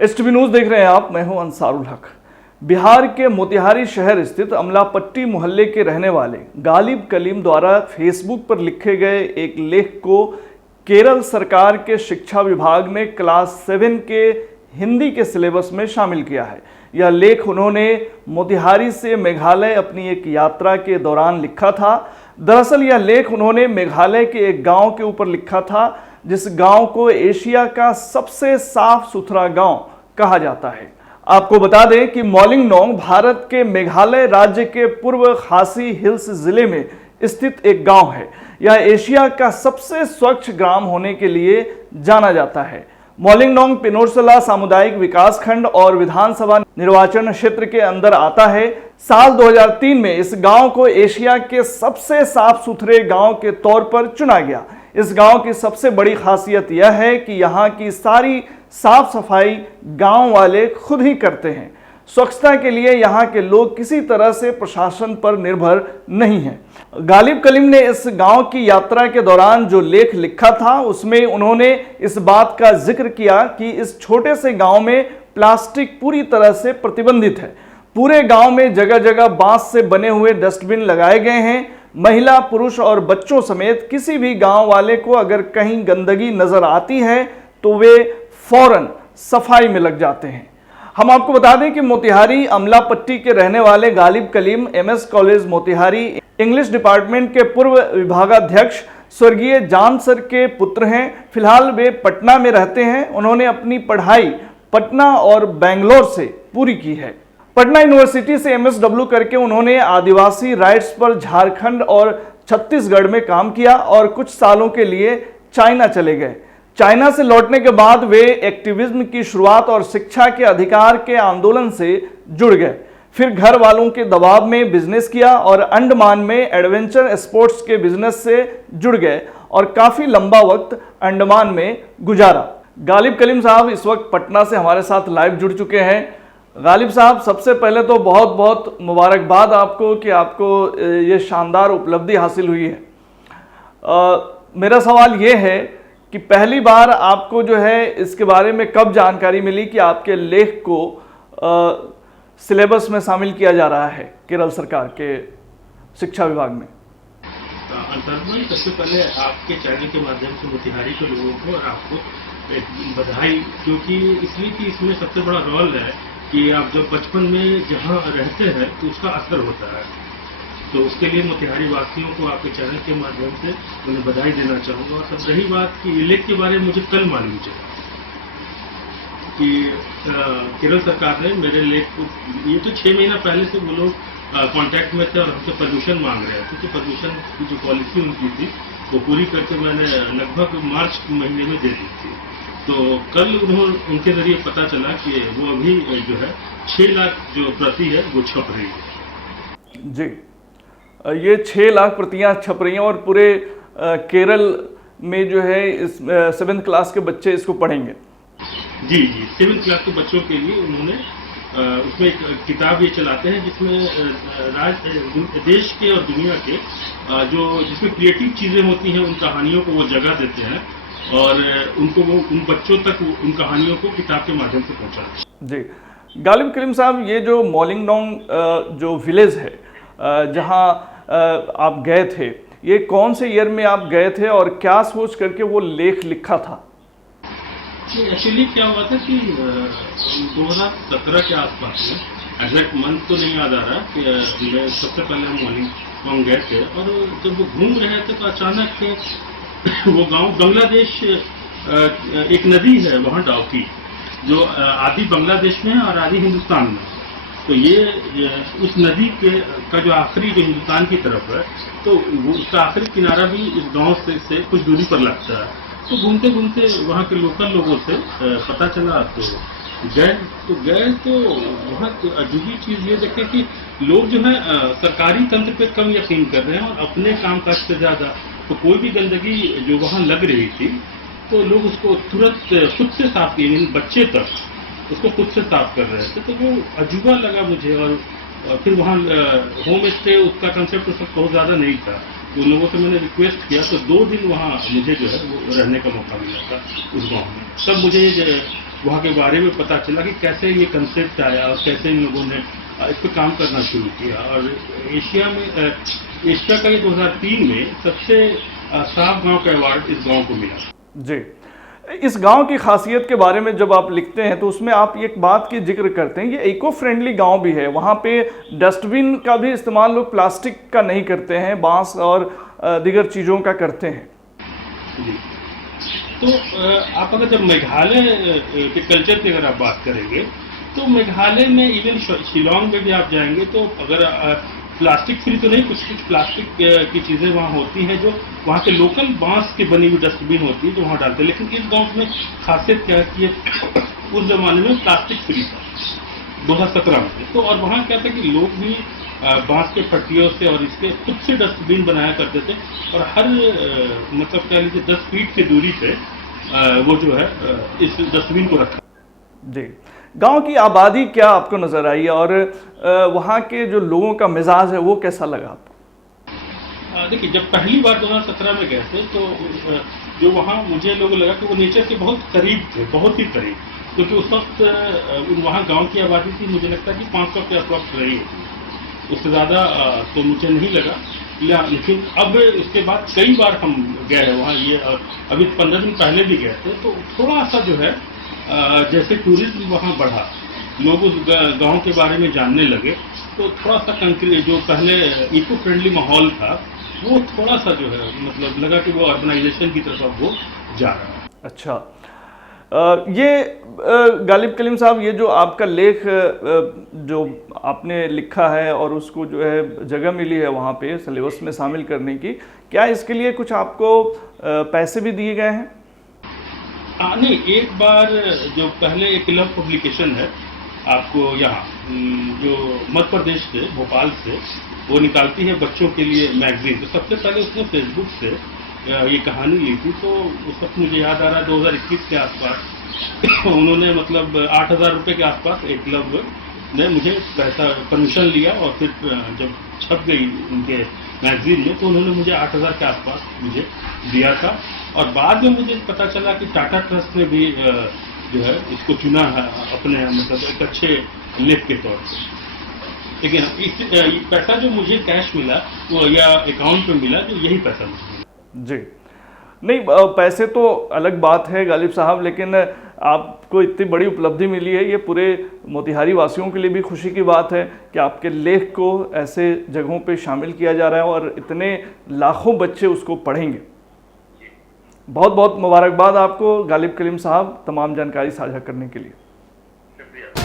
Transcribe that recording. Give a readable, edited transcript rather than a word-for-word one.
STV news देख रहे हैं आप, मैं हूं अंसारुल हक। बिहार के मोतिहारी शहर स्थित अमलापट्टी मोहल्ले के रहने वाले गालिब कलीम द्वारा फेसबुक पर लिखे गए एक लेख को केरल सरकार के शिक्षा विभाग ने क्लास 7 के हिंदी के सिलेबस में शामिल किया है। यह लेख उन्होंने मोतिहारी से मेघालय अपनी एक यात्रा के दौरान लिखा था। दरअसल यह लेख उन्होंने मेघालय के एक गांव के ऊपर लिखा था, जिस गांव को एशिया का सबसे साफ सुथरा गांव कहा जाता है। आपको बता दें कि मॉलिंगनोंग भारत के मेघालय राज्य के पूर्व खासी हिल्स जिले में स्थित एक गांव है। यह एशिया का सबसे स्वच्छ ग्राम होने के लिए जाना जाता है। मॉलिंगनोंग पेनिनसुला सामुदायिक विकास खंड और विधानसभा निर्वाचन क्षेत्र के अंदर आता है। साल 2003 में इस गांव को एशिया के सबसे साफ सुथरे गांव के तौर पर चुना गया। इस गांव की सबसे बड़ी खासियत यह है कि यहाँ की सारी साफ सफाई गांव वाले खुद ही करते हैं। स्वच्छता के लिए यहाँ के लोग किसी तरह से प्रशासन पर निर्भर नहीं हैं। गालिब कलीम ने इस गांव की यात्रा के दौरान जो लेख लिखा था, उसमें उन्होंने इस बात का जिक्र किया कि इस छोटे से गांव में प्लास्टिक पूरी तरह से प्रतिबंधित है। पूरे गांव में जगह जगह बांस से बने हुए डस्टबिन लगाए गए हैं। महिला, पुरुष और बच्चों समेत किसी भी गांव वाले को अगर कहीं गंदगी नजर आती है तो वे फौरन सफाई में लग जाते हैं। हम आपको बता दें कि मोतिहारी अमलापट्टी के रहने वाले Ghalib Kaleem MS college Motihari English department के पूर्व विभागाध्यक्ष स्वर्गीय जान सर के पुत्र हैं। फिलहाल वे पटना में रहते हैं। उन्होंने अपनी पढ़ाई पटना और बेंगलोर से पूरी की है। पटना यूनिवर्सिटी से एमएसडब्ल्यू करके उन्होंने आदिवासी राइट्स पर झारखंड और छत्तीसगढ़ में काम किया और कुछ सालों के लिए चाइना चले गए। चाइना से लौटने के बाद वे एक्टिविज्म की शुरुआत और शिक्षा के अधिकार के आंदोलन से जुड़ गए। फिर घर वालों के दबाव में बिजनेस किया और अंडमान में एडवेंचर स्पोर्ट्स के बिजनेस से जुड़ गए और काफी लंबा वक्त अंडमान में गुजारा। गालिब कलीम साहब इस वक्त पटना से हमारे साथ लाइव जुड़ चुके हैं। गालिब साहब, सबसे पहले तो बहुत बहुत मुबारकबाद आपको कि आपको ये शानदार उपलब्धि हासिल हुई है। मेरा सवाल ये है कि पहली बार आपको जो है इसके बारे में कब जानकारी मिली कि आपके लेख को सिलेबस में शामिल किया जा रहा है केरल सरकार के शिक्षा विभाग में? सबसे पहले आपके चैनल के माध्यम से मोतिहारी के लोगों को और आपको बधाई, क्योंकि इसलिए कि इसमें सबसे बड़ा रोल है कि आप जब बचपन में जहाँ रहते हैं तो उसका असर होता है। तो उसके लिए मोतिहारी वासियों को आपके चैनल के माध्यम से उन्हें बधाई देना चाहूँगा। और सब रही बात कि लेख के बारे में मुझे कल मालूम चला कि केरल सरकार ने मेरे लेख को, ये तो 6 महीना पहले से वो लोग कांटेक्ट में थे और हमसे परमिशन मांग रहे थे। तो परमिशन की जो पॉलिसी उनकी थी वो पूरी करके मैंने लगभग मार्च महीने में दे दी थी। तो कल उनके जरिए पता चला कि वो अभी जो है 6 लाख जो प्रति है वो छप रही है। जी, ये 6 लाख प्रतियां छप रही हैं और पूरे केरल में जो है इस 7th क्लास के बच्चे इसको पढ़ेंगे। जी, 7th क्लास के बच्चों के लिए उन्होंने उसमें एक किताब ये चलाते हैं जिसमें देश के और दुनिया के जिसमें क्रिएटिव चीजें होती हैं उन कहानियों को वो जगह देते हैं और उनको वो उन बच्चों तक उन कहानियों को किताब के माध्यम से पहुंचाते हैं। जी, गालिब कलीम साहब, ये जो मॉलिंगनोंग जो विलेज है जहां आप गए थे, ये कौन से ईयर में आप गए थे और क्या सोच करके वो लेख लिखा था? एक्चुअली क्या हुआ था कि 2017 के आसपास में, एग्जैक्ट मंथ तो नहीं याद आ रहा, कि मैं सबसे पहले हम मॉलिंगनोंग गए थे और जब वो घूम रहे थे तो अचानक वो गांव, बांग्लादेश एक नदी है वहाँ डाउकी, जो आधी बांग्लादेश में है और आधी हिंदुस्तान में। तो ये उस नदी का जो आखिरी जो हिंदुस्तान की तरफ है, तो वो उसका आखिरी किनारा भी इस गांव से कुछ दूरी पर लगता है। तो घूमते घूमते वहाँ के लोकल लोगों से पता चला तो गए तो वहाँ अजूबी चीज़ ये देखे कि लोग जो है सरकारी तंत्र पे कम यकीन कर रहे हैं और अपने काम काज से ज़्यादा। तो कोई भी गंदगी जो वहाँ लग रही थी तो लोग उसको तुरंत खुद से साफ किए, बच्चे तक उसको खुद से साफ कर रहे थे। तो वो अजूबा लगा मुझे। और फिर वहाँ होम स्टे उसका कंसेप्ट उस वक्त बहुत ज़्यादा नहीं था। उन लोगों से मैंने रिक्वेस्ट किया तो 2 दिन वहाँ मुझे जो है वो रहने का मौका मिला था उस गाँव में। तब मुझे वहाँ के बारे में पता चला कि कैसे ये कंसेप्ट आया और कैसे इन लोगों ने इस पर काम करना शुरू किया। और एशिया का ये 2003 में सबसे साफ गांव का अवार्ड इस गांव को मिला। जी, इस गांव की खासियत के बारे में जब आप लिखते हैं तो उसमें आप एक बात की जिक्र करते हैं, ये इको फ्रेंडली गांव भी है, वहाँ पे डस्टबिन का भी इस्तेमाल लोग प्लास्टिक का नहीं करते हैं, बांस और दीगर चीज़ों का करते हैं। जी, तो आप अगर जब मेघालय के कल्चर की अगर आप बात करेंगे तो मेघालय में इवन शिलोंग में भी आप जाएंगे तो अगर प्लास्टिक फ्री तो नहीं, कुछ प्लास्टिक की चीज़ें वहाँ होती हैं जो वहाँ के लोकल बांस की बनी हुई डस्टबिन होती है जो वहाँ डालते हैं। लेकिन इस गांव में खासियत क्या है कि उस जमाने में प्लास्टिक फ्री था 2017 में। तो और वहाँ क्या था कि लोग भी बांस के पट्टियों से और इसके खुद से डस्टबिन बनाया करते थे और हर मतलब कह लीजिए 10 फीट की दूरी पे वो जो है इस डस्टबिन को रखा। जी, गांव की आबादी क्या आपको नजर आई और वहाँ के जो लोगों का मिजाज है वो कैसा लगा आपको? देखिए, जब पहली बार 2017 में गए थे तो जो वहाँ मुझे लोगों लगा कि वो नेचर के बहुत करीब थे, बहुत ही करीब, क्योंकि उस वक्त वहाँ गांव की आबादी थी मुझे लगता है कि 500 के आसपास रही होती, उससे ज़्यादा तो मुझे नहीं लगा। लेकिन अब इसके बाद कई बार हम गए हैं वहाँ, ये अभी 15 दिन पहले भी गए थे, तो थोड़ा सा जो है जैसे टूरिज्म वहाँ बढ़ा, लोग उस गांव के बारे में जानने लगे, तो थोड़ा सा कंक्रीट जो पहले इको फ्रेंडली माहौल था वो थोड़ा सा जो है मतलब लगा कि वो अर्बनाइजेशन की तरफ वो जा रहा है। अच्छा, ये गालिब कलीम साहब, ये जो आपका लेख जो आपने लिखा है और उसको जो है जगह मिली है वहाँ पे सिलेबस में शामिल करने की, क्या इसके लिए कुछ आपको पैसे भी दिए गए हैं? नहीं, एक बार जो पहले एक क्लब पब्लिकेशन है आपको यहाँ जो मध्य प्रदेश से भोपाल से वो निकालती है बच्चों के लिए मैगजीन, तो सबसे पहले उसने फेसबुक से ये कहानी ली थी। तो उस वक्त मुझे याद आ रहा है 2021 के आसपास उन्होंने मतलब 8,000 रुपये के आसपास एक क्लब ने मुझे पैसा परमिशन लिया और फिर जब छप गई उनके मैगजीन में तो उन्होंने मुझे 8,000 के आसपास मुझे दिया था। और बाद में मुझे पता चला कि टाटा ट्रस्ट ने भी जो है इसको चुना है अपने मतलब एक अच्छे लेख के तौर पर। लेकिन इस पैसा जो मुझे कैश मिला वो या अकाउंट पे मिला, जो यही पैसा मुझे मिला। जी, नहीं, पैसे तो अलग बात है गालिब साहब, लेकिन आपको इतनी बड़ी उपलब्धि मिली है, ये पूरे मोतिहारी वासियों के लिए भी खुशी की बात है कि आपके लेख को ऐसे जगहों पे शामिल किया जा रहा है और इतने लाखों बच्चे उसको पढ़ेंगे। बहुत बहुत मुबारकबाद आपको गालिब कलीम साहब, तमाम जानकारी साझा करने के लिए। शुक्रिया।